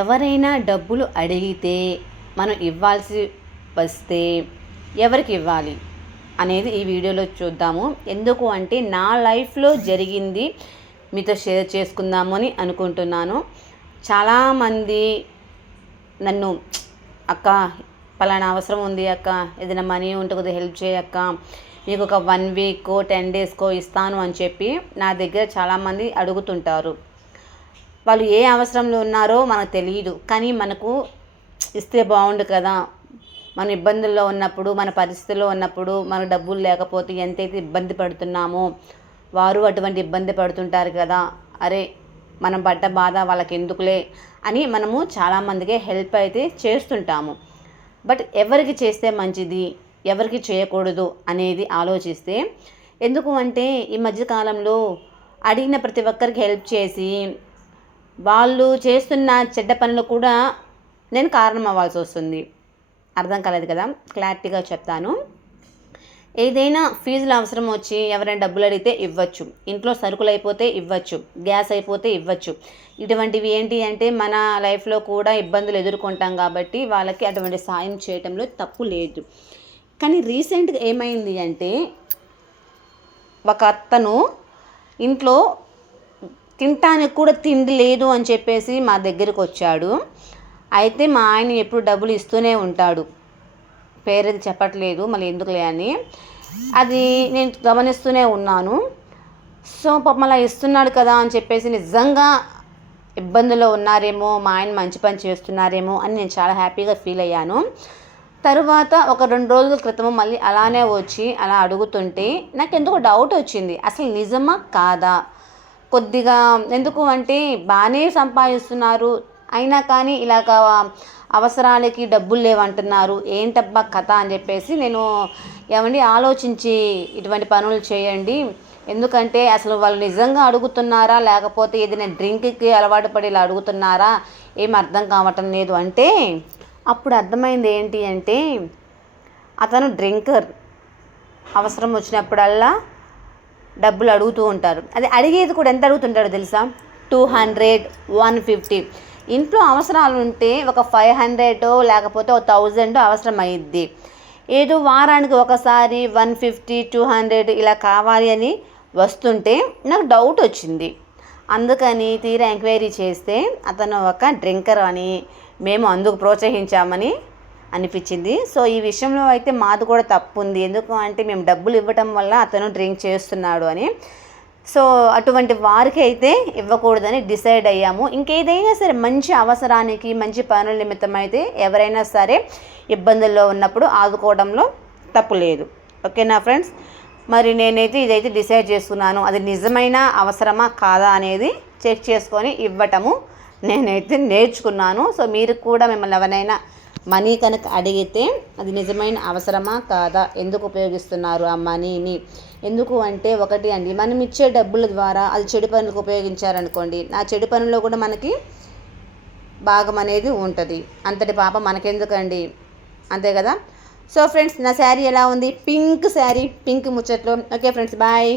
ఎవరైనా డబ్బులు అడిగితే మనం ఇవ్వాల్సి వస్తే ఎవరికి ఇవ్వాలి అనేది ఈ వీడియోలో చూద్దాము. ఎందుకు అంటే నా లైఫ్లో జరిగింది మీతో షేర్ చేసుకుందామని అనుకుంటున్నాను. చాలామంది నన్ను అక్క పలానా అవసరం ఉంది అక్క, ఏదైనా మనీ ఉంటే కొద్దిగా హెల్ప్ చేయక్క, మీకు ఒక 1 వీక్ 10 డేస్కో ఇస్తాను అని చెప్పి నా దగ్గర చాలామంది అడుగుతుంటారు. వాళ్ళు ఏ అవసరంలో ఉన్నారో మనకు తెలియదు, కానీ మనకు ఇస్తే బాగుండు కదా. మన ఇబ్బందుల్లో ఉన్నప్పుడు, మన పరిస్థితుల్లో ఉన్నప్పుడు, మనకు డబ్బులు లేకపోతే ఎంతైతే ఇబ్బంది పడుతున్నామో వారు అటువంటి ఇబ్బంది పడుతుంటారు కదా. అరే మనం పడ్డ బాధ వాళ్ళకి ఎందుకులే అని మనము చాలామందికి హెల్ప్ అయితే చేస్తుంటాము. బట్ ఎవరికి చేస్తే మంచిది, ఎవరికి చేయకూడదు అనేది ఆలోచిస్తే, ఎందుకు అంటే ఈ మధ్యకాలంలో అడిగిన ప్రతి ఒక్కరికి హెల్ప్ చేసి వాళ్ళు చేస్తున్న చెడ్డ పనులు కూడా నేను కారణం అవ్వాల్సి వస్తుంది. అర్థం కాలేదు కదా, క్లారిటీగా చెప్తాను. ఏదైనా ఫీజులు అవసరం వచ్చి ఎవరైనా డబ్బులు అడిగితే ఇవ్వచ్చు, ఇంట్లో సరుకులు అయిపోతే ఇవ్వచ్చు, గ్యాస్ అయిపోతే ఇవ్వచ్చు. ఇటువంటివి ఏంటి అంటే మన లైఫ్లో కూడా ఇబ్బందులు ఎదుర్కొంటాం కాబట్టి వాళ్ళకి అటువంటి సాయం చేయటంలో తప్పు లేదు. కానీ రీసెంట్గా ఏమైంది అంటే, ఒక అతను ఇంట్లో తినటానికి కూడా తిండి లేదు అని చెప్పేసి మా దగ్గరికి వచ్చాడు. అయితే మా ఆయన ఎప్పుడు డబ్బులు ఇస్తూనే ఉంటాడు, పేరేది చెప్పట్లేదు మళ్ళీ ఎందుకులే అని, అది నేను గమనిస్తూనే ఉన్నాను. సో పాపం అలా ఇస్తున్నాడు కదా అని చెప్పేసి నిజంగా ఇబ్బందుల్లో ఉన్నారేమో, మా ఆయన మంచి పని చేస్తున్నారేమో అని నేను చాలా హ్యాపీగా ఫీల్ అయ్యాను. తరువాత ఒక 2 రోజుల క్రితం మళ్ళీ అలానే వచ్చి అలా అడుగుతుంటే నాకు ఎందుకో డౌట్ వచ్చింది, అసలు నిజమా కాదా. కొద్దిగా ఎందుకు అంటే బాగానే సంపాదిస్తున్నారు, అయినా కానీ ఇలాగ అవసరాలకి డబ్బులు లేవంటున్నారు, ఏంటబ్బా కథ అని చెప్పేసి నేను ఏమండి ఆలోచించి ఇటువంటి పనులు చేయండి. ఎందుకంటే అసలు వాళ్ళు నిజంగా అడుగుతున్నారా లేకపోతే ఏదైనా డ్రింక్కి అలవాటు పడి ఇలా అడుగుతున్నారా ఏం అర్థం కావటం లేదు అంటే, అప్పుడు అర్థమైంది ఏంటి అంటే అతను డ్రింకర్. అవసరం వచ్చినప్పుడల్లా డబ్బులు అడుగుతూ ఉంటారు. అది అడిగేది కూడా ఎంత అడుగుతుంటాడో తెలుసా, 200, 150. ఇంట్లో అవసరాలు ఉంటే ఒక 500 లేకపోతే ఒక 1000 అవసరం అయ్యిద్ది. ఏదో వారానికి ఒకసారి 150, 200 ఇలా కావాలి అని వస్తుంటే నాకు డౌట్ వచ్చింది. అందుకని తీరా ఎంక్వైరీ చేస్తే అతను ఒక డ్రింకర్ అని, మేము అందుకు ప్రోత్సహించామని అనిపించింది. సో ఈ విషయంలో అయితే మాది కూడా తప్పు ఉంది. ఎందుకు అంటే మేము డబ్బులు ఇవ్వటం వల్ల అతను డ్రింక్ చేస్తున్నాడు అని. సో అటువంటి వారికి అయితే ఇవ్వకూడదని డిసైడ్ అయ్యాము. ఇంకేదైనా సరే మంచి అవసరానికి, మంచి పనుల నిమిత్తం అయితే ఎవరైనా సరే ఇబ్బందుల్లో ఉన్నప్పుడు ఆదుకోవడంలో తప్పు లేదు. ఓకేనా ఫ్రెండ్స్, మరి నేనైతే ఇదైతే డిసైడ్ చేసుకున్నాను. అది నిజమైన అవసరమా కాదా అనేది చెక్ చేసుకొని ఇవ్వటము నేనైతే నేర్చుకున్నాను. సో మీరు కూడా మిమ్మల్ని ఎవరైనా మనీ కనుక అడిగితే అది నిజమైన అవసరమా కాదా, ఎందుకు ఉపయోగిస్తున్నారు ఆ మనీని. ఎందుకు అంటే ఒకటి అండి, మనం ఇచ్చే డబ్బుల ద్వారా అది చెడు పనులకు ఉపయోగించారనుకోండి, ఆ చెడు పనుల్లో కూడా మనకి భాగం అనేది ఉంటుంది. అంతటి పాపం మనకెందుకండి, అంతే కదా. సో ఫ్రెండ్స్, నా శారీ ఎలా ఉంది, పింక్ శారీ, పింక్ ముచ్చట్లు. Okay friends, bye.